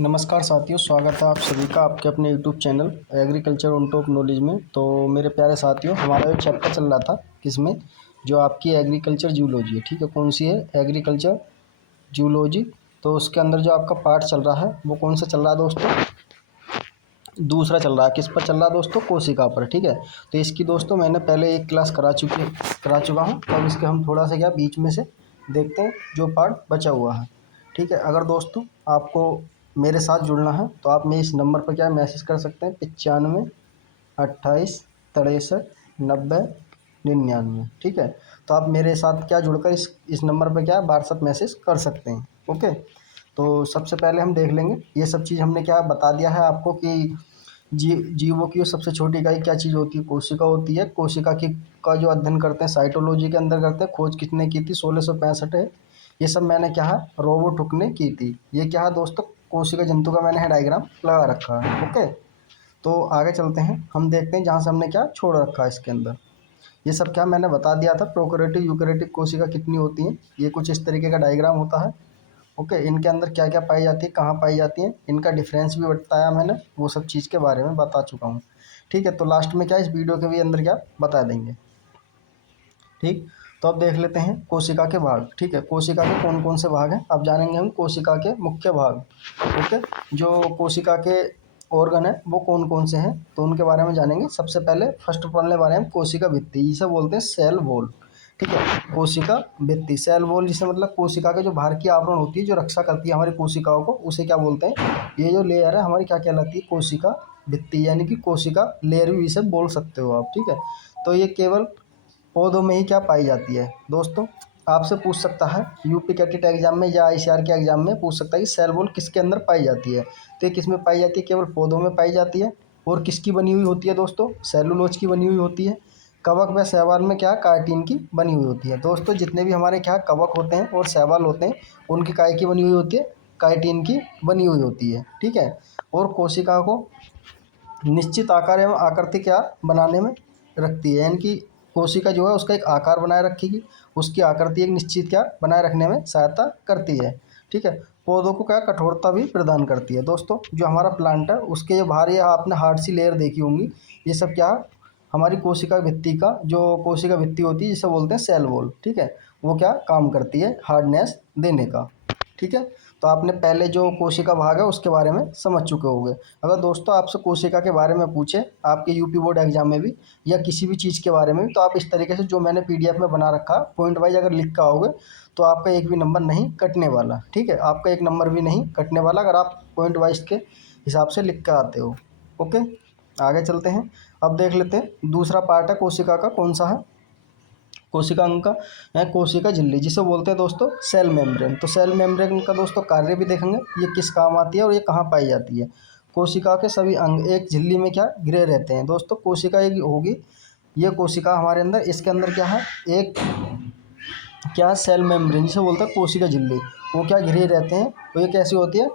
नमस्कार साथियों, स्वागत है आप सभी का आपके अपने YouTube channel agriculture on top knowledge में। तो मेरे प्यारे साथियों, हमारा एक चैप्टर चल रहा था किसमें, जो आपकी एग्रीकल्चर जूलॉजी है। ठीक है, कौन सी है? Agriculture zoology. तो उसके अंदर जो आपका पार्ट चल रहा है वो कौन सा चल रहा है दोस्तों? दूसरा चल रहा है। किस पर चल रहा है दोस्तों? कोशिका पर। ठीक है, तो इसकी दोस्तों मैंने पहले एक क्लास करा चुका हूँ। तो अब इसके हम थोड़ा सा क्या बीच में से देखते हैं जो पार्ट बचा हुआ है। ठीक है, अगर दोस्तों आपको मेरे साथ जुड़ना है तो आप मेरे इस नंबर पर क्या मैसेज कर सकते हैं, 95 28 63 90 99। ठीक है, तो आप मेरे साथ क्या जुड़कर इस नंबर पर क्या व्हाट्सअप मैसेज कर सकते हैं। ओके, तो सबसे पहले हम देख लेंगे ये सब चीज़। हमने क्या बता दिया है आपको कि जीवों की सबसे छोटी इकाई क्या चीज़ होती है? कोशिका होती है। कोशिका की का जो अध्ययन करते हैं साइटोलॉजी के अंदर करते हैं। खोज किसने की थी? 1665 है। ये सब मैंने क्या है, रोबोट हुक ने की थी। ये क्या है दोस्तों? कोशिका जंतु का मैंने है डायग्राम लगा रखा है। ओके, तो आगे चलते हैं, हम देखते हैं जहाँ से हमने क्या छोड़ रखा है इसके अंदर। ये सब क्या मैंने बता दिया था, प्रोकैरियोटिक यूकैरियोटिक कोशिका कितनी होती हैं। ये कुछ इस तरीके का डायग्राम होता है। ओके, इनके अंदर क्या क्या पाई जाती है, कहाँ पाई जाती है, इनका डिफरेंस भी बताया मैंने, वो सब चीज़ के बारे में बता चुका हूँ। ठीक है, तो लास्ट में क्या इस वीडियो के भी अंदर क्या बता देंगे। ठीक, तो अब देख लेते हैं कोशिका के भाग। ठीक है, कोशिका के कौन कौन से भाग हैं अब जानेंगे हम। कोशिका के मुख्य भाग। ओके, जो कोशिका के ऑर्गन है वो कौन कौन से हैं तो उनके बारे में जानेंगे। सबसे पहले फर्स्ट पढ़ने वाले हैं कोशिका भित्ति, जिसे बोलते हैं सेल वॉल। ठीक है, कोशिका भित्ति, सेल वॉल, जिसे मतलब कोशिका के जो बाहर की आवरण होती है जो रक्षा करती है हमारी कोशिकाओं को, उसे क्या बोलते हैं? ये जो लेयर है हमारी क्या कहलाती है? कोशिका भित्ति, यानी कि कोशिका लेयर भी इसे बोल सकते हो आप। ठीक है, तो ये केवल पौधों में ही क्या पाई जाती है दोस्तों? आपसे पूछ सकता है यूपी कैटेट एग्जाम में या आईसीआर के एग्जाम में पूछ सकता है कि सेल वॉल किसके अंदर पाई जाती है। तो ये किस में पाई जाती है? केवल पौधों में पाई जाती है। और किसकी बनी हुई होती है दोस्तों? सेलुलोज की बनी हुई होती है। कवक व शैवाल में क्या काइटिन की बनी हुई होती है। दोस्तों जितने भी हमारे क्या कवक होते हैं और शैवाल होते हैं उनकी काय की बनी हुई होती है? काइटिन की बनी हुई होती है। ठीक है, और कोशिका को निश्चित आकार एवं आकृति क्या बनाने में रखती है, यानी कि कोशिका जो है उसका एक आकार बनाए रखेगी, उसकी आकृति एक निश्चित क्या बनाए रखने में सहायता करती है। ठीक है, पौधों को क्या कठोरता भी प्रदान करती है। दोस्तों जो हमारा प्लांट है उसके जो बाहर ये आपने हार्ड सी लेयर देखी होंगी, ये सब क्या हमारी कोशिका भित्ति का जो कोशिका भित्ति होती है जिसे बोलते हैं सेल वॉल। ठीक है, वो क्या काम करती है? हार्डनेस देने का। ठीक है, तो आपने पहले जो कोशिका भाग है उसके बारे में समझ चुके होंगे। अगर दोस्तों आपसे कोशिका के बारे में पूछे आपके यूपी बोर्ड एग्जाम में भी या किसी भी चीज़ के बारे में भी, तो आप इस तरीके से जो मैंने पीडीएफ में बना रखा पॉइंट वाइज अगर लिख के आओगे तो आपका एक भी नंबर नहीं कटने वाला। ठीक है, आपका एक नंबर भी नहीं कटने वाला अगर आप पॉइंट वाइज के हिसाब से लिख कर आते हो। ओके, आगे चलते हैं। अब देख लेते हैं दूसरा पार्ट है कोशिका का, कौन सा है? कोशिका अंग का है कोशिका झिल्ली, जिसे बोलते हैं दोस्तों सेल मेम्ब्रेन। तो सेल मेम्ब्रेन का दोस्तों कार्य भी देखेंगे, ये किस काम आती है और ये कहाँ पाई जाती है। कोशिका के सभी अंग एक झिल्ली में क्या घिरे रहते हैं। दोस्तों कोशिका एक होगी, ये कोशिका हमारे अंदर, इसके अंदर क्या है? एक क्या सेल मेम्ब्रेन, जिसे बोलते हैं कोशिका झिल्ली, वो क्या घिरे रहते हैं। तो ये कैसी होती है?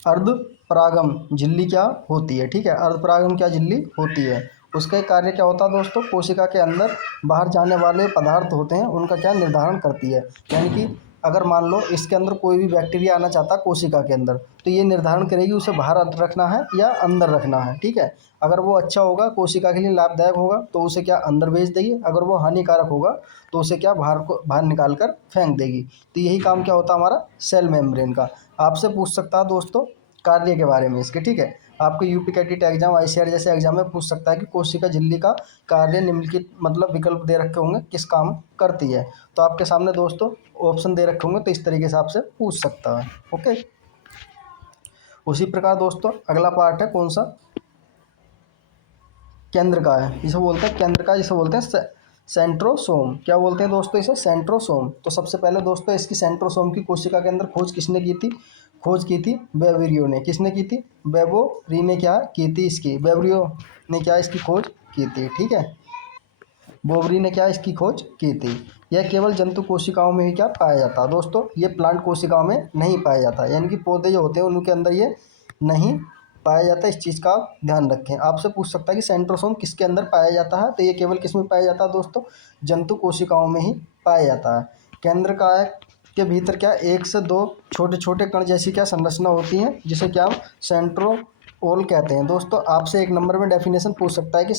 अर्ध परागम झिल्ली क्या होती है। ठीक है, अर्ध परागम क्या झिल्ली होती है। उसका एक कार्य क्या होता है दोस्तों? कोशिका के अंदर बाहर जाने वाले पदार्थ होते हैं उनका क्या निर्धारण करती है। यानी कि अगर मान लो इसके अंदर कोई भी बैक्टीरिया आना चाहता है कोशिका के अंदर, तो ये निर्धारण करेगी उसे बाहर रखना है या अंदर रखना है। ठीक है, अगर वो अच्छा होगा कोशिका के लिए लाभदायक होगा तो उसे क्या अंदर भेज देगी, अगर वो हानिकारक होगा तो उसे क्या बाहर निकाल कर फेंक देगी। तो यही काम क्या होता है हमारा सेल मेम्ब्रेन का। आपसे पूछ सकता है दोस्तों कार्य के बारे में इसके। ठीक है, आपको यूपी कैटेट एग्जाम आईसीआर जैसे एग्जाम में पूछ सकता है कि कोशिका झिल्ली का कार्य निम्नलिखित मतलब विकल्प दे रखे होंगे किस काम करती है। तो आपके सामने दोस्तों ऑप्शन दे रखे होंगे, तो इस तरीके से आपसे पूछ सकता है। ओके, उसी प्रकार दोस्तों अगला पार्ट है कौन सा? केंद्र का है, जिसे बोलते हैं केंद्र का, जिसे बोलते हैं सेंट्रोसोम। क्या बोलते हैं दोस्तों इसे? सेंट्रोसोम। तो सबसे पहले दोस्तों इसकी सेंट्रोसोम की कोशिका के अंदर खोज किसने की थी? खोज की थी बेवरियो ने। किसने की थी? बेवोरी ने क्या की थी? इसकी बेवरियो ने क्या इसकी खोज की थी। ठीक है, बोवरी ने क्या इसकी खोज की थी। यह केवल जंतु कोशिकाओं में ही क्या पाया जाता है दोस्तों, ये प्लांट कोशिकाओं में नहीं पाया जाता, यानी कि पौधे जो होते हैं उनके अंदर ये नहीं पाया जाता। इस चीज़ का आप ध्यान रखें। आपसे पूछ सकता है कि सेंट्रोसोम किसके अंदर पाया जाता है, तो ये केवल किस में पाया जाता है दोस्तों? जंतु कोशिकाओं में ही पाया जाता है। केंद्र का है के भीतर क्या एक से दो छोटे छोटे कण जैसी क्या संरचना होती है, जिसे क्या हम सेंट्रोल कहते हैं। दोस्तों आपसे एक नंबर में डेफिनेशन पूछ सकता है कि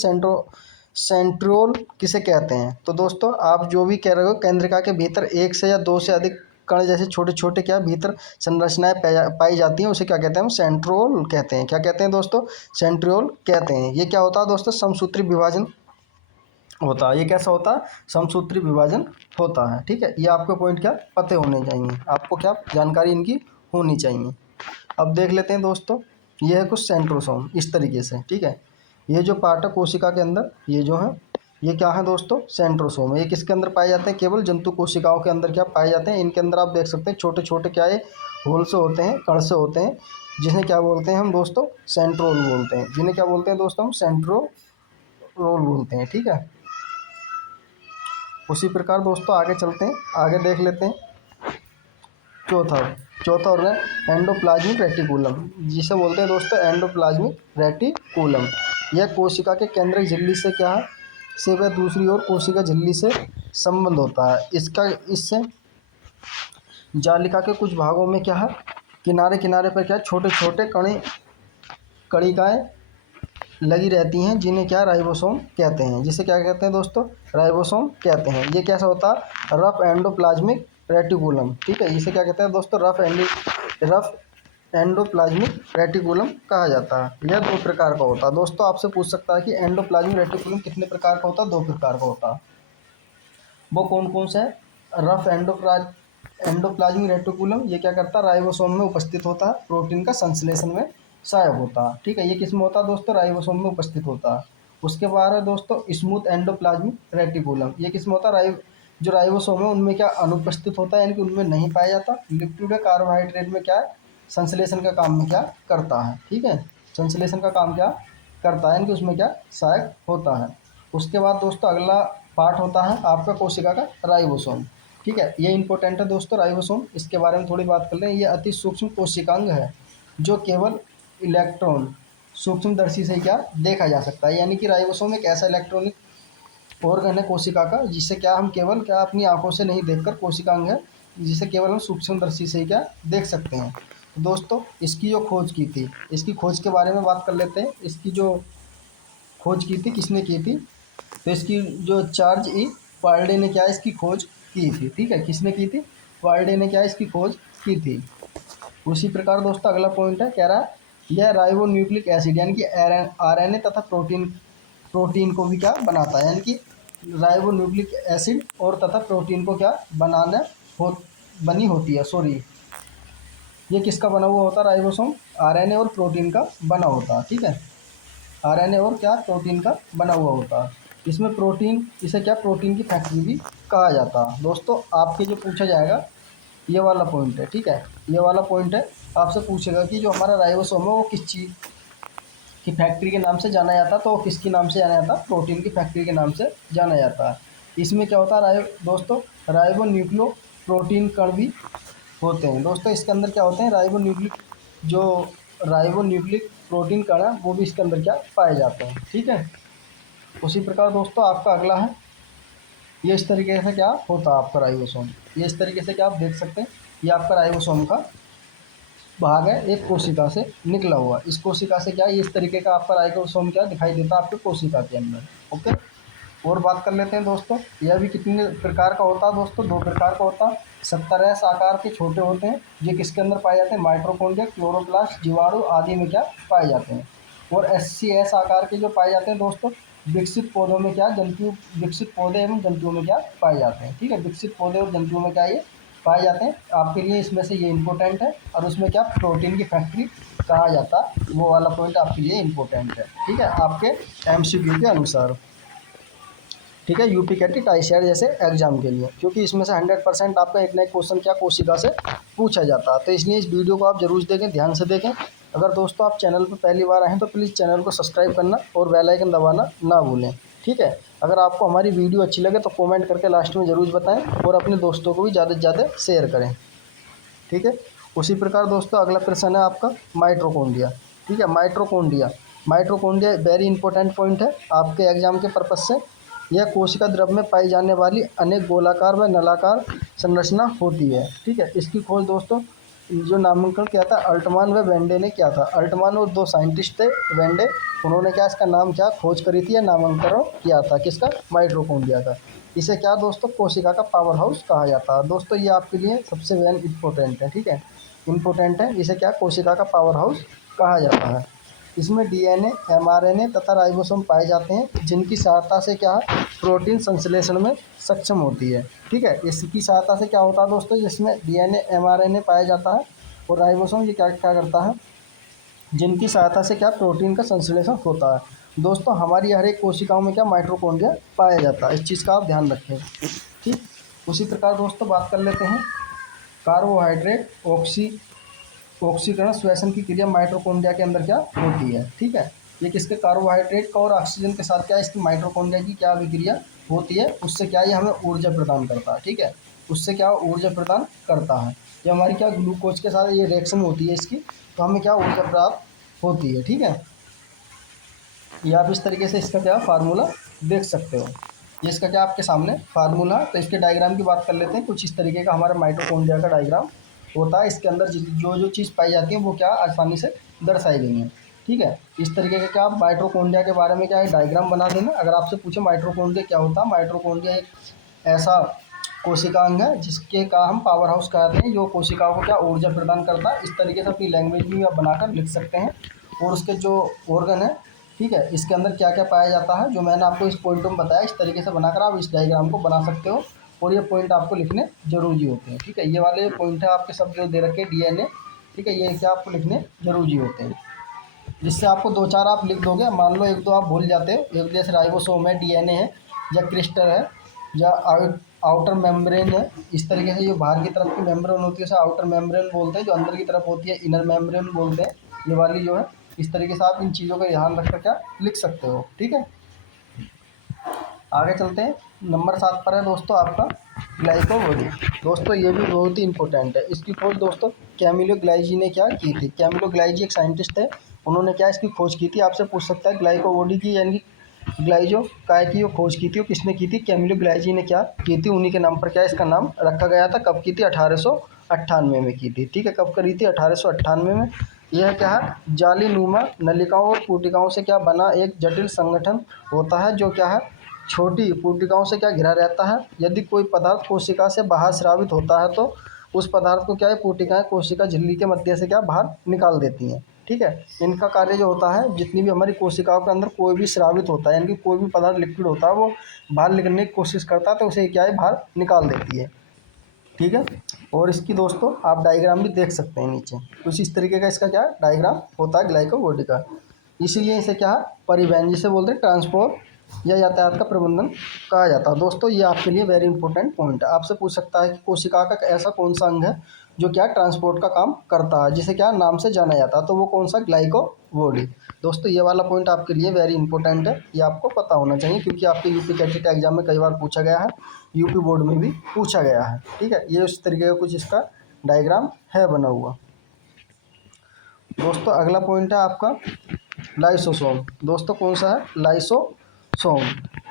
सेंट्रियोल किसे कहते हैं। तो दोस्तों आप जो भी कह रहे हो, केंद्रिका के भीतर एक से या दो से अधिक कण जैसे छोटे छोटे क्या भीतर संरचनाएं पाई जाती हैं, उसे क्या कहते हैं, हम सेंट्रियोल कहते हैं। क्या कहते हैं दोस्तों, सेंट्रियोल कहते हैं। ये क्या होता है दोस्तों, समसूत्री विभाजन होता है। ये कैसा होता है, समसूत्री विभाजन होता है। ठीक है, ये आपको पॉइंट क्या पते होने चाहिए, आपको क्या जानकारी इनकी होनी चाहिए। अब देख लेते हैं दोस्तों, ये है कुछ सेंट्रोसोम इस तरीके से। ठीक है, ये जो पार्ट है कोशिका के अंदर, ये जो है ये क्या है दोस्तों, सेंट्रोसोम। ये किसके अंदर पाए जाते हैं, केवल जंतु कोशिकाओं के अंदर क्या पाए जाते हैं। इनके अंदर आप देख सकते हैं छोटे छोटे क्या है, होल से होते हैं, कण से होते हैं, जिन्हें क्या बोलते हैं हम दोस्तों, सेंट्रोल बोलते हैं। जिन्हें क्या बोलते हैं दोस्तों, हम सेंट्रोल बोलते हैं। ठीक है, उसी प्रकार दोस्तों आगे चलते हैं, आगे देख लेते हैं चौथा चौथा और है एंडोप्लाज्मिक रेटिकुलम, जिसे बोलते हैं दोस्तों एंडोप्लाज्मिक रेटिकुलम। यह कोशिका के केंद्रक झिल्ली से क्या है, से वह दूसरी ओर कोशिका झिल्ली से संबंध होता है। इससे जालिका के कुछ भागों में क्या है, किनारे किनारे पर क्या छोटे छोटे कणिकाएं लगी रहती हैं, जिन्हें क्या राइबोसोम कहते हैं। जिसे क्या कहते हैं दोस्तों, राइबोसोम कहते हैं। ये कैसा होता है, रफ एंडोप्लाज्मिक रेटिकुलम। ठीक है, इसे क्या कहते हैं दोस्तों, रफ एंडोप्लाज्मिक रेटिकुलम कहा जाता है। यह दो प्रकार का होता है। दोस्तों आपसे पूछ सकता है कि एंडोप्लाज्मिक रेटिकुलम कितने प्रकार का होता है, दो प्रकार का होता है। वो कौन कौन सा है, रफ एंडोप्लाज्मिक रेटिकुलम ये क्या करता है, राइबोसोम में उपस्थित होता है, प्रोटीन का संश्लेषण में सहायक होता है। ठीक है, ये किस में होता है दोस्तों, राइबोसोम में उपस्थित होता है। उसके बाद है दोस्तों स्मूथ एंडोप्लाज्मिक रेटिकुलम, ये किस में होता है, जो राइबोसोम है उनमें क्या अनुपस्थित होता है, यानी कि उनमें नहीं पाया जाता। लिपिड या कार्बोहाइड्रेट में क्या है, संश्लेषण का काम में क्या करता है। ठीक है, संश्लेषण का काम क्या करता है, यानी कि उसमें क्या सहायक होता है। उसके बाद दोस्तों अगला पार्ट होता है आपका कोशिका का राइबोसोम। ठीक है, ये इंपॉर्टेंट है दोस्तों राइबोसोम, इसके बारे में थोड़ी बात कर लें। ये अति सूक्ष्म कोशिकांग है, जो केवल इलेक्ट्रॉन सूक्ष्मदर्शी से क्या देखा जा सकता है। यानी कि राइबोसोम एक ऐसा इलेक्ट्रॉनिक ऑर्गन है कोशिका का, जिसे क्या हम केवल क्या अपनी आंखों से नहीं देखकर, कोशिकांग है जिसे केवल हम सूक्ष्मदर्शी से ही क्या देख सकते हैं। तो दोस्तों इसकी जो खोज की थी, इसकी खोज के बारे में बात कर लेते हैं। इसकी जो खोज की थी किसने की थी, तो इसकी जो चार्ज ई पार्डे ने क्या इसकी खोज की थी। ठीक है, किसने की थी, पार्डे ने क्या इसकी खोज की थी। उसी प्रकार दोस्तों अगला पॉइंट है, कह रहा है यह राइबो न्यूक्लिक एसिड यानी कि आरएनए तथा प्रोटीन को भी क्या बनाता है, यानी कि राइबो न्यूक्लिक एसिड और तथा प्रोटीन को क्या बनी होती है। सॉरी, ये किसका बना हुआ होता है, राइबोसोम आरएनए और प्रोटीन का बना होता है। ठीक है, आरएनए और क्या प्रोटीन का बना हुआ होता है। इसमें प्रोटीन, इसे क्या प्रोटीन की फैक्ट्री भी कहा जाता है। दोस्तों आपके जो पूछा जाएगा ये वाला पॉइंट है। ठीक है, ये वाला पॉइंट है, आपसे पूछेगा कि जो हमारा राइबोसोम है वो किस चीज़ की फैक्ट्री के नाम से जाना जाता है, तो वो किसके नाम से जाना जाता है, प्रोटीन की फैक्ट्री के नाम से जाना जाता है। इसमें क्या होता है दोस्तों, राइबो न्यूक्लियो प्रोटीन कण भी होते हैं। दोस्तों इसके अंदर क्या होते हैं, राइबो न्यूक्लिक प्रोटीन कण है वो भी इसके अंदर क्या पाए जाते हैं। ठीक है, उसी प्रकार दोस्तों आपका अगला है, ये इस तरीके से क्या होता है आपका राइबोसोम। ये इस तरीके से क्या आप देख सकते हैं, ये आपका राइबोसोम का भाग है, एक कोशिका से निकला हुआ। इस कोशिका से क्या इस तरीके का आपका राइबोसोम क्या दिखाई देता है आपके कोशिका के अंदर। ओके, और बात कर लेते हैं दोस्तों, यह भी कितने प्रकार का होता है दोस्तों, दो प्रकार का होता है। 70S आकार के छोटे होते हैं, ये किसके अंदर पाए जाते हैं, माइटोकॉन्ड्रिया, क्लोरोप्लास्ट, जीवाणु आदि में क्या पाए जाते हैं। और 80S आकार के जो पाए जाते हैं दोस्तों, विकसित पौधों में क्या विकसित पौधे एवं जंतुओं में क्या पाए जाते हैं। ठीक है, विकसित पौधे और जंतुओं में क्या ये पाए जाते हैं। आपके लिए इसमें से ये इंपॉर्टेंट है, और उसमें क्या प्रोटीन की फैक्ट्री कहा जाता है, वो वाला पॉइंट आपके लिए इंपॉर्टेंट है। ठीक है, आपके MCQ के अनुसार। ठीक है, यूपीकेटी टाइसर जैसे एग्जाम के लिए, क्योंकि इसमें से 100% आपका एक ना एक क्वेश्चन क्या कोशिका से पूछा जाता है। तो इसलिए इस वीडियो को आप जरूर देखें, ध्यान से देखें। अगर दोस्तों आप चैनल पर पहली बार आए हैं तो प्लीज़ चैनल को सब्सक्राइब करना और बेल आइकन दबाना ना भूलें। ठीक है, अगर आपको हमारी वीडियो अच्छी लगे तो कमेंट करके लास्ट में ज़रूर बताएं, और अपने दोस्तों को भी ज़्यादा से ज़्यादा शेयर करें। ठीक है, उसी प्रकार दोस्तों अगला प्रश्न है आपका माइटोकॉन्ड्रिया। ठीक है, माइटोकॉन्ड्रिया वेरी इंपॉर्टेंट पॉइंट है आपके एग्जाम के पर्पज़ से। यह कोशिका द्रव में पाई जाने वाली अनेक गोलाकार व नलाकार संरचना होती है। ठीक है, इसकी खोज दोस्तों जो नामांकन किया था अल्टमान व वेंडे ने किया था। अल्टमान और 2 साइंटिस्ट थे, वेंडे, उन्होंने क्या इसका नाम क्या खोज करी थी या नामांकन किया था किसका, माइटोकॉन्ड्रिया का। इसे क्या दोस्तों कोशिका का पावर हाउस कहा जाता है। दोस्तों ये आपके लिए सबसे वेल इम्पोर्टेंट है। ठीक है, इम्पोर्टेंट है, इसे क्या कोशिका का पावर हाउस कहा जाता है। इसमें डीएनए, एमआरएनए तथा राइबोसोम पाए जाते हैं, जिनकी सहायता से क्या प्रोटीन संश्लेषण में सक्षम होती है। ठीक है, इसकी सहायता से क्या होता है दोस्तों, जिसमें डीएनए, एमआरएनए पाया जाता है और राइबोसोम ये क्या क्या करता है, जिनकी सहायता से क्या प्रोटीन का संश्लेषण होता है। दोस्तों हमारी हर एक कोशिकाओं में क्या माइटोकॉन्ड्रिया पाया जाता है, इस चीज़ का आप ध्यान रखें। ठीक, उसी प्रकार दोस्तों बात कर लेते हैं कार्बोहाइड्रेट ऑक्सीकरण श्वसन की क्रिया माइटोकॉन्ड्रिया के अंदर क्या होती है। ठीक है, ये किसके कार्बोहाइड्रेट का और ऑक्सीजन के साथ क्या इसकी माइटोकॉन्ड्रिया की क्या विक्रिया होती है, उससे क्या ये हमें ऊर्जा प्रदान करता है। ठीक है, उससे क्या ऊर्जा प्रदान करता है, ये हमारी क्या ग्लूकोज के साथ ये रिएक्शन होती है इसकी, तो हमें क्या ऊर्जा प्राप्त होती है। ठीक है, ये आप इस तरीके से इसका क्या फार्मूला देख सकते हो। ये इसका क्या आपके सामने फार्मूला, तो इसके डायग्राम की बात कर लेते हैं। कुछ इस तरीके का हमारा माइटोकॉन्ड्रिया का डायग्राम होता है। इसके अंदर जो जो चीज़ पाई जाती है वो क्या आसानी से दर्शाई गई है। ठीक है, इस तरीके का क्या आप माइटोकॉन्ड्रिया के बारे में क्या है डायग्राम बना देना। अगर आपसे पूछे माइटोकॉन्ड्रिया क्या होता है, माइटोकॉन्ड्रिया एक ऐसा कोशिकांग है जिसके का हम पावर हाउस कहते हैं, जो कोशिकाओं को क्या ऊर्जा प्रदान करता है। इस तरीके से अपनी लैंग्वेज में आप बनाकर लिख सकते हैं। और उसके जो ऑर्गन है, ठीक है, इसके अंदर क्या क्या पाया जाता है, जो मैंने आपको इस पॉइंट में बताया, इस तरीके से बनाकर आप इस डायग्राम को बना सकते हो। और ये पॉइंट आपको लिखने जरूरी होते हैं। ठीक है, ये वाले पॉइंट है आपके सब जो दे रखे डीएनए, ठीक है, ये क्या आपको लिखने जरूरी होते हैं। जिससे आपको 2-4 आप लिख दोगे, मान लो 1-2 आप भूल जाते हो, एक जैसे राइबोसोम है, डीएनए है, या क्रिस्टल है, या आउटर मेम्ब्रेन है। इस तरीके से जो बाहर की तरफ की मेम्ब्रेन होती है उसे आउटर मेम्ब्रेन बोलते हैं, जो अंदर की तरफ होती है इनर मेम्ब्रेन बोलते हैं। ये वाली जो है, इस तरीके से आप इन चीज़ों का ध्यान रखकर क्या लिख सकते हो। ठीक है, आगे चलते हैं। नंबर 7 पर है दोस्तों आपका ग्लाइकोबॉडी। दोस्तों ये भी बहुत ही इंपॉर्टेंट है। इसकी खोज दोस्तों कैमिलो ग्लाइजी ने क्या की थी। कैमिलो ग्लाइजी एक साइंटिस्ट है, उन्होंने क्या इसकी खोज की थी। आपसे पूछ सकता है ग्लाइकोबॉडी की यानी ग्लाइजो काय की वो खोज की थी, वो किसने की थी, कैमिलो ग्लाइजी ने क्या की थी। उन्हीं के नाम पर क्या इसका नाम रखा गया था। कब की थी, 1898 में की थी। ठीक है, कब करी थी, 1898 में। यह क्या है जालीनुमा नलिकाओं और पुटिकाओं से क्या बना एक जटिल संगठन होता है, जो क्या है छोटी पुटिकाओं से क्या घिरा रहता है। यदि कोई पदार्थ कोशिका से बाहर स्रावित होता है तो उस पदार्थ को क्या है पुटिकाएं कोशिका झिल्ली के मध्य से क्या बाहर निकाल देती हैं। ठीक है, इनका कार्य जो होता है, जितनी भी हमारी कोशिकाओं के अंदर कोई भी स्रावित होता है यानी कि कोई भी पदार्थ लिक्विड होता है, वो बाहर निकलने की कोशिश करता है तो उसे क्या है बाहर निकाल देती है। ठीक है, और इसकी दोस्तों आप डायग्राम भी देख सकते हैं नीचे। कुछ इस तरीके का इसका क्या डायग्राम होता है ग्लाइकोबॉडी का। इसीलिए इसे क्या परिवहन जिसे बोलते हैं ट्रांसपोर्ट या यातायात का प्रबंधन कहा जाता है। दोस्तों ये आपके लिए वेरी इंपॉर्टेंट पॉइंट है। आपसे पूछ सकता है कि कोशिका का ऐसा कौन सा अंग है जो क्या ट्रांसपोर्ट का काम करता है, जिसे क्या नाम से जाना जाता है, तो वो कौन सा ग्लाइकोबॉडी। दोस्तों ये वाला पॉइंट आपके लिए वेरी इंपॉर्टेंट है, ये आपको पता होना चाहिए, क्योंकि आपके यूपी कैटेट एग्जाम में कई बार पूछा गया है, यूपी बोर्ड में भी पूछा गया है। ठीक है, ये उस तरीके का कुछ इसका डायग्राम है बना हुआ। दोस्तों अगला पॉइंट है आपका लाइसोसोम। दोस्तों कौन सा है, लाइसोसोम।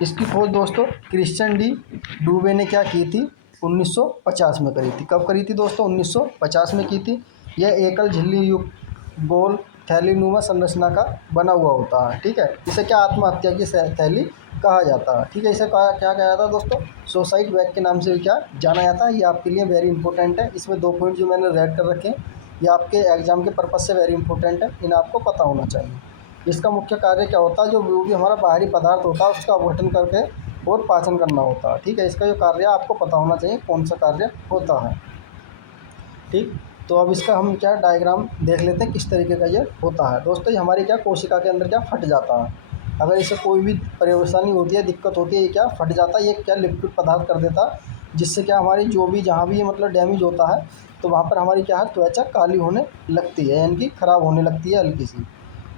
इसकी खोज दोस्तों क्रिश्चियन डी डूबे ने क्या की थी, 1950 में करी थी। कब करी थी दोस्तों, 1950 में की थी। यह एकल झिल्ली युक्त गोल थैलीनुमा संरचना का बना हुआ होता है। ठीक है, इसे क्या आत्महत्या की थैली कहा जाता है। ठीक है, इसे क्या कहा जाता है दोस्तों, सुसाइड बैग के नाम से भी क्या जाना जाता है। ये आपके लिए वेरी इंपॉर्टेंट है। इसमें 2 पॉइंट जो मैंने रेड कर रखे हैं, ये आपके एग्जाम के पर्पज़ से वेरी इंपॉर्टेंट है, इन्हें आपको पता होना चाहिए। इसका मुख्य कार्य क्या होता है, जो भी हमारा बाहरी पदार्थ होता है उसका अपघटन करके और पाचन करना होता है। ठीक है, इसका जो कार्य आपको पता होना चाहिए कौन सा कार्य होता है। ठीक, तो अब इसका हम क्या डायग्राम देख लेते हैं किस तरीके का ये होता है। दोस्तों ये हमारी क्या कोशिका के अंदर क्या फट जाता है, अगर इसे कोई भी परेशानी होती है, दिक्कत होती है, ये क्या फट जाता है, ये क्या लिक्विड पदार्थ कर देता है, जिससे क्या हमारी जो भी जहाँ भी ये मतलब डैमेज होता है तो वहाँ पर हमारी क्या है त्वचा काली होने लगती है, यानी कि खराब होने लगती है हल्की सी।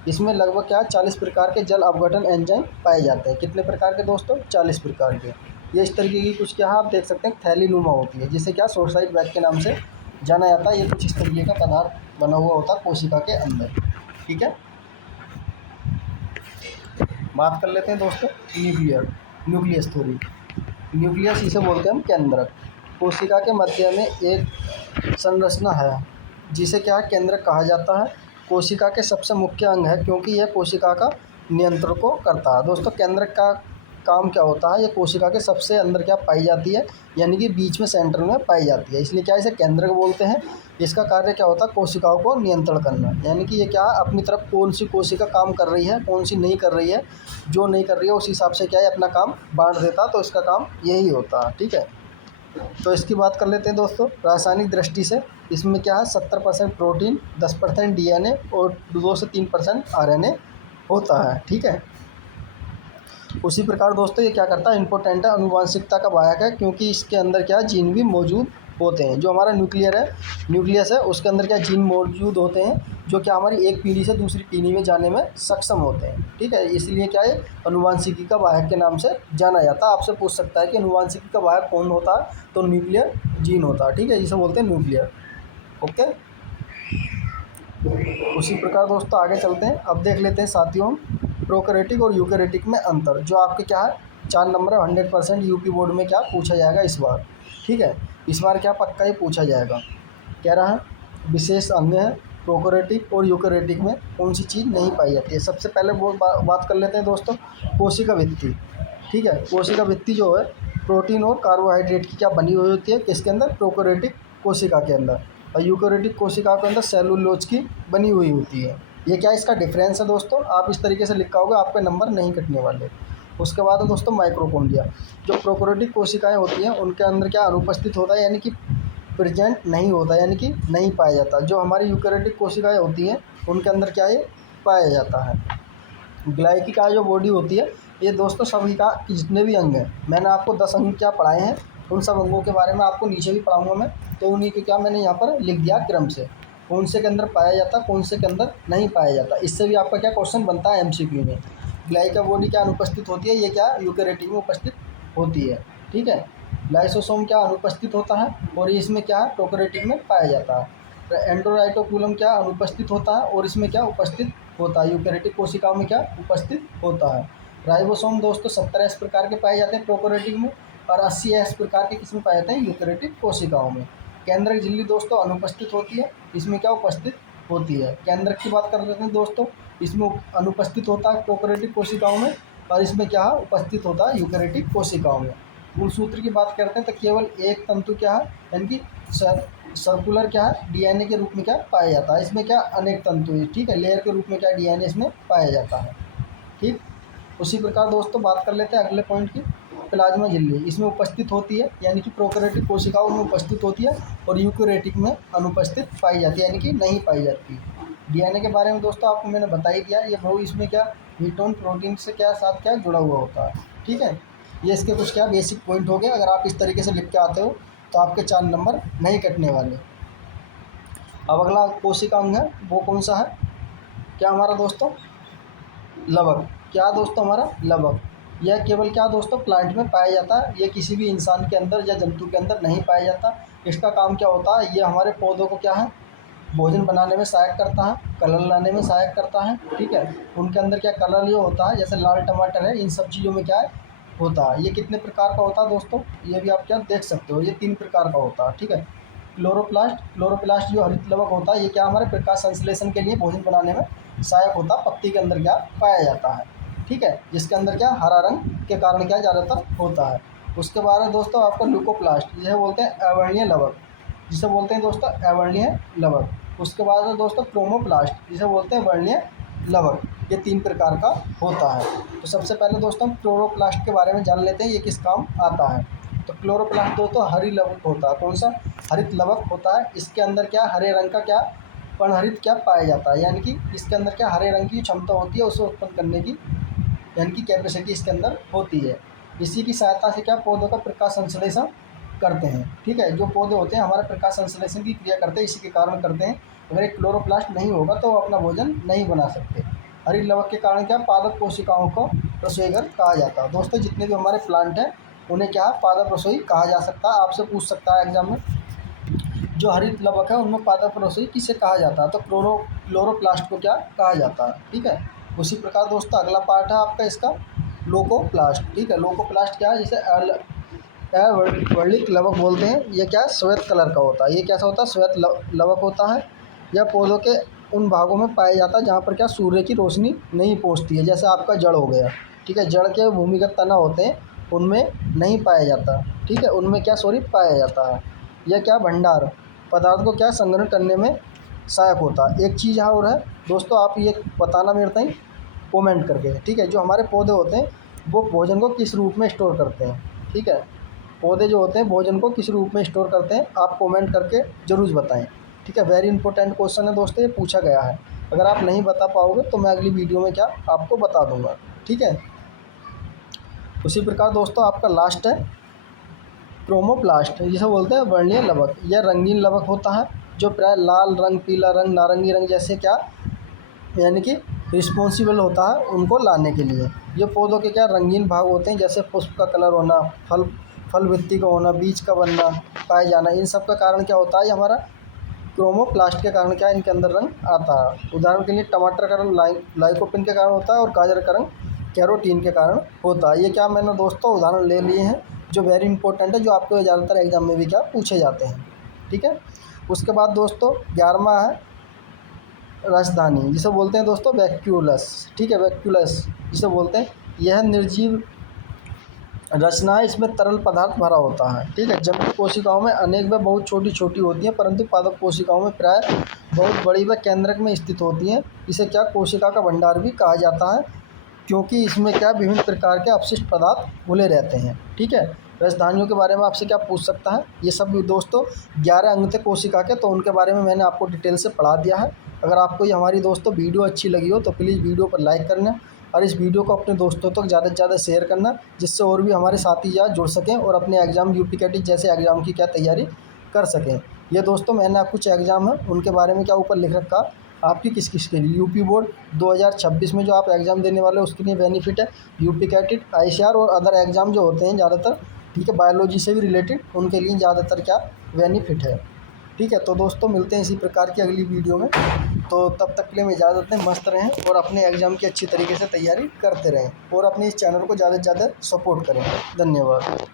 इसमें लगभग क्या 40 प्रकार के जल अपघटन एंजाइम पाए जाते हैं। कितने प्रकार के दोस्तों, 40 प्रकार के। ये इस तरीके की कुछ क्या आप देख सकते हैं थैलीनुमा होती है, जिसे क्या सुसाइड बैग के नाम से जाना जाता है। ये कुछ इस तरीके का पदार्थ बना हुआ होता है कोशिका के अंदर। ठीक है, बात कर लेते हैं दोस्तों न्यूक्लियर। Nucleus theory. न्यूक्लियस इसे बोलते हैं हम केंद्रक। कोशिका के मध्य में एक संरचना है जिसे क्या है, केंद्रक कहा जाता है। कोशिका के सबसे मुख्य अंग है क्योंकि यह कोशिका का नियंत्रण को करता है। दोस्तों केंद्रक का काम क्या होता है, ये कोशिका के सबसे अंदर क्या पाई जाती है, यानी कि बीच में सेंटर में पाई जाती है, इसलिए क्या इसे केंद्रक बोलते हैं। इसका कार्य क्या होता है, कोशिकाओं को नियंत्रण करना, यानी कि ये क्या अपनी तरफ कौन सी कोशिका काम कर रही है, कौन सी नहीं कर रही है, जो नहीं कर रही है उस हिसाब से क्या है अपना काम बांट देता है, तो इसका काम यही होता है। ठीक है, तो इसकी बात कर लेते हैं दोस्तों रासायनिक दृष्टि से। इसमें क्या है 70% प्रोटीन, 10% डीएनए और 2 से 3% आरएनए होता है। ठीक है, उसी प्रकार दोस्तों ये क्या करता है, इम्पोर्टेंट है, आनुवांशिकता का वाहक है, क्योंकि इसके अंदर क्या है जीन भी मौजूद होते हैं। जो हमारा न्यूक्लियस है उसके अंदर क्या जीन मौजूद होते हैं जो क्या हमारी एक पीढ़ी से दूसरी पीढ़ी में जाने में सक्षम होते हैं। ठीक है, इसलिए क्या है आनुवांशिकी का वाहक के नाम से जाना जाता है। आपसे पूछ सकता है कि आनुवांशिकी का वाहक कौन होता है, तो न्यूक्लियर जीन होता है। ठीक है, जिसे बोलते हैं न्यूक्लियर। ओके, उसी प्रकार दोस्तों आगे चलते हैं। अब देख लेते हैं साथियों प्रोकैरियोटिक और यूकैरियोटिक में अंतर, जो आपके क्या है 4 नंबर 100% यूपी बोर्ड में क्या पूछा जाएगा इस बार। ठीक है, इस बार क्या पक्का ही पूछा जाएगा। कह रहा है विशेष अंग है प्रोकैरियोटिक और यूकैरियोटिक में कौन सी चीज़ नहीं पाई जाती है। सबसे पहले वो बात कर लेते हैं दोस्तों कोशिका भित्ति। ठीक है, कोशिका भित्ति जो है प्रोटीन और कार्बोहाइड्रेट की क्या बनी हुई होती है, किसके अंदर, प्रोकैरियोटिक कोशिका के अंदर, और यूकैरियोटिक कोशिका के अंदर सेलुलोज की बनी हुई होती है। ये क्या इसका डिफरेंस है दोस्तों, आप इस तरीके से लिखा होगा आपके नंबर नहीं कटने वाले। उसके बाद है दोस्तों माइक्रोकॉन्ड्रिया। जो प्रोकैरियोटिक कोशिकाएं होती हैं उनके अंदर क्या अनुपस्थित होता है, यानी कि प्रेजेंट नहीं होता, यानी कि नहीं पाया जाता। जो हमारी यूकैरियोटिक कोशिकाएं होती हैं उनके अंदर क्या ये पाया जाता है। ग्लाइकी जो बॉडी होती है, ये दोस्तों सभी का जितने भी अंग हैं, मैंने आपको 10 अंग क्या पढ़ाए हैं, उन सब अंगों के बारे में आपको नीचे भी पढ़ाऊंगा मैं, तो उन्हीं के क्या मैंने यहाँ पर लिख दिया क्रम से, कौन से के अंदर पाया जाता कौन से के अंदर नहीं पाया जाता। इससे भी आपका क्या क्वेश्चन बनता है एमसीक्यू में। ग्लाइका बॉडी क्या अनुपस्थित होती है, ये क्या यूकैरियोटिक में उपस्थित होती है। ठीक है, लाइसोसोम क्या अनुपस्थित होता है और इसमें क्या है प्रोकैरियोटिक में पाया जाता है। एंडोराइटोकुलम क्या अनुपस्थित होता है और इसमें क्या उपस्थित होता है, यूकैरियोटिक कोशिकाओं में क्या उपस्थित होता है। राइबोसोम दोस्तों 70 प्रकार के पाए जाते हैं प्रोकैरियोटिक में और 80 प्रकार के किस्म पाए जाते हैं यूकैरियोटिक कोशिकाओं में। केंद्रक झिल्ली दोस्तों अनुपस्थित होती है, इसमें क्या उपस्थित होती है। केंद्रक की बात कर लेते हैं दोस्तों, इसमें अनुपस्थित होता है प्रोकैरियोटिक कोशिकाओं में और इसमें क्या उपस्थित होता है यूकैरियोटिक कोशिकाओं में। गुणसूत्र की बात करते हैं तो केवल एक तंतु क्या है, यानी कि सर्कुलर क्या है डीएनए के रूप में क्या पाया जाता है। इसमें क्या अनेक तंतु है। ठीक है, लेयर के रूप में क्या डीएनए इसमें पाया जाता है। ठीक, उसी प्रकार दोस्तों बात कर लेते हैं अगले पॉइंट की, प्लाज्मा झिल्ली इसमें उपस्थित होती है, यानी कि प्रोकैरियोटिक कोशिकाओं में उपस्थित होती है और यूकैरियोटिक में अनुपस्थित पाई जाती है, यानी कि नहीं पाई जाती। डीएनए के बारे में दोस्तों आपको मैंने बता ही दिया, ये बहु इसमें क्या हीटोन प्रोटीन से क्या साथ क्या जुड़ा हुआ होता है। ठीक है, ये इसके कुछ क्या बेसिक पॉइंट हो गए। अगर आप इस तरीके से लिख के आते हो तो आपके 4 नंबर नहीं कटने वाले। अब अगला कोशिका अंग है वो कौन सा है, क्या हमारा दोस्तों लवक। क्या दोस्तों हमारा लवक, यह केवल क्या दोस्तों प्लांट में पाया जाता है, ये किसी भी इंसान के अंदर या जंतु के अंदर नहीं पाया जाता। इसका काम क्या होता है, ये हमारे पौधों को क्या है भोजन बनाने में सहायक करता है, कलर लाने में सहायक करता है। ठीक है, उनके अंदर क्या कलर जो होता है जैसे लाल टमाटर है, इन सब चीज़ों में क्या है होता है। ये कितने प्रकार का होता है दोस्तों, ये भी आप क्या देख सकते हो, ये 3 प्रकार का होता है। ठीक है, क्लोरोप्लास्ट जो हरित लवक होता है, ये क्या हमारे प्रकाश संश्लेषण के लिए भोजन बनाने में सहायक होता है, पत्ती के अंदर क्या पाया जाता है। ठीक है, जिसके अंदर क्या हरा रंग के कारण क्या ज़्यादातर होता है। उसके बाद में दोस्तों आपका ल्यूकोप्लास्ट, जिसे बोलते हैं अवर्णीय लवक, जिसे बोलते हैं दोस्तों अवर्णीय लवक। उसके बाद में दोस्तों क्रोमोप्लास्ट, जिसे बोलते हैं वर्णीय लवक। ये 3 प्रकार का होता है। तो सबसे पहले दोस्तों क्लोरोप्लास्ट के बारे में जान लेते हैं, ये किस काम आता है। तो क्लोरोप्लास्ट दोस्तों हरी लवक होता है, कौन सा हरित लवक होता है। इसके अंदर क्या हरे रंग का क्या पनहरित क्या पाया जाता है, यानी कि इसके अंदर क्या हरे रंग की क्षमता होती है उसे उत्पन्न करने की, यानी कि कैपेसिटी इसके अंदर होती है। इसी की सहायता से क्या पौधों का प्रकाश संश्लेषण करते हैं। ठीक है, जो पौधे होते हैं हमारे प्रकाश संश्लेषण की क्रिया करते हैं, इसी के कारण करते हैं। अगर एक क्लोरोप्लास्ट नहीं होगा तो वो अपना भोजन नहीं बना सकते। हरित लवक के कारण क्या पादप कोशिकाओं को रसोईघर कहा जाता है। दोस्तों जितने भी हमारे प्लांट हैं उन्हें क्या पादप रसोई कहा जा सकता है। आपसे पूछ सकता है एग्जाम में, जो हरित लवक है उनमें पादप रसोई किसे कहा जाता है, तो क्लोरोप्लास्ट को क्या कहा जाता है। ठीक है, उसी प्रकार दोस्तों अगला पार्ट है आपका इसका लोकोप्लास्ट। ठीक है, लोकोप्लास्ट क्या है, जैसे वर्णिक लवक बोलते हैं, ये क्या है, श्वेत कलर का होता है। ये कैसा होता है, श्वेत लवक होता है। यह पौधों के उन भागों में पाया जाता है जहाँ पर क्या सूर्य की रोशनी नहीं पहुँचती है, जैसे आपका जड़ हो गया। ठीक है, जड़ के भूमिगत तना होते हैं उनमें नहीं पाया जाता। ठीक है, उनमें क्या पाया जाता है। यह क्या भंडार पदार्थ को क्या संग्रहण करने में सहायक होता है। एक चीज़ यहाँ और है दोस्तों, आप ये बताना मेरे ताईं कमेंट करके। ठीक है, जो हमारे पौधे होते हैं वो भोजन को किस रूप में स्टोर करते हैं। ठीक है, पौधे जो होते हैं भोजन को किस रूप में स्टोर करते हैं, आप कमेंट करके ज़रूर बताएं। ठीक है, वेरी इंपॉर्टेंट क्वेश्चन है दोस्तों, ये पूछा गया है। अगर आप नहीं बता पाओगे तो मैं अगली वीडियो में क्या आपको बता दूंगा। ठीक है, उसी प्रकार दोस्तों आपका लास्ट है क्रोमोप्लास्ट, जिसे बोलते हैं वर्णीय लवक। यह रंगीन लवक होता है जो प्राय लाल रंग, पीला रंग, नारंगी रंग जैसे क्या यानी कि रिस्पॉन्सिबल होता है उनको लाने के लिए। ये पौधों के क्या रंगीन भाग होते हैं, जैसे पुष्प का कलर होना, फल वृत्ति का होना, बीज का बनना, पाए जाना। इन सब का कारण क्या होता है, हमारा क्रोमोप्लास्ट के कारण क्या इनके अंदर रंग आता है। उदाहरण के लिए टमाटर का रंग लाइकोपिन के कारण होता है और गाजर का रंग कैरोटीन के कारण होता है। ये क्या मैंने दोस्तों उदाहरण ले लिए हैं जो वेरी इंपॉर्टेंट है, जो आपको ज़्यादातर एग्जाम में भी क्या पूछे जाते हैं। ठीक है, उसके बाद दोस्तों 11वां है रसदानी, जिसे बोलते हैं दोस्तों वैक्यूलस। ठीक है, वैक्यूलस जिसे बोलते हैं, यह निर्जीव रचना है, इसमें तरल पदार्थ भरा होता है। ठीक है, जबकि कोशिकाओं में अनेक व बहुत छोटी छोटी होती हैं, परंतु पादप कोशिकाओं में प्राय बहुत बड़ी व केंद्रक में स्थित होती हैं। इसे क्या कोशिका का भंडार भी कहा जाता है, क्योंकि इसमें क्या विभिन्न प्रकार के अपशिष्ट पदार्थ घुले रहते हैं। ठीक है, रसधानियों के बारे में आपसे क्या पूछ सकता है, ये सब दोस्तों 11 अंग थे कोशिका के, तो उनके बारे में मैंने आपको डिटेल से पढ़ा दिया है। अगर आपको ये हमारी दोस्तों वीडियो अच्छी लगी हो तो प्लीज़ वीडियो पर लाइक करना और इस वीडियो को अपने दोस्तों तक ज़्यादा से ज़्यादा शेयर करना, जिससे और भी हमारे साथी यहाँ जुड़ सकें और अपने एग्ज़ाम यूपीकेटी जैसे एग्ज़ाम की क्या तैयारी कर सकें। ये दोस्तों मैंने कुछ एग्ज़ाम है उनके बारे में क्या ऊपर लिख रखा, आपकी किस किस के लिए, यूपी बोर्ड 2026 में जो आप एग्ज़ाम देने वाले हो उसके लिए बेनिफिट है, यूपीकेटी, आईसीआर और अदर एग्ज़ाम जो होते हैं ज़्यादातर, ठीक है, बायोलॉजी से भी रिलेटेड, उनके लिए ज़्यादातर क्या बेनिफिट है। ठीक है, तो दोस्तों मिलते हैं इसी प्रकार की अगली वीडियो में। तो तब तक के लिए मैं इजाज़त दें, मस्त रहें और अपने एग्ज़ाम की अच्छी तरीके से तैयारी करते रहें और अपने इस चैनल को ज़्यादा से ज़्यादा सपोर्ट करें। धन्यवाद।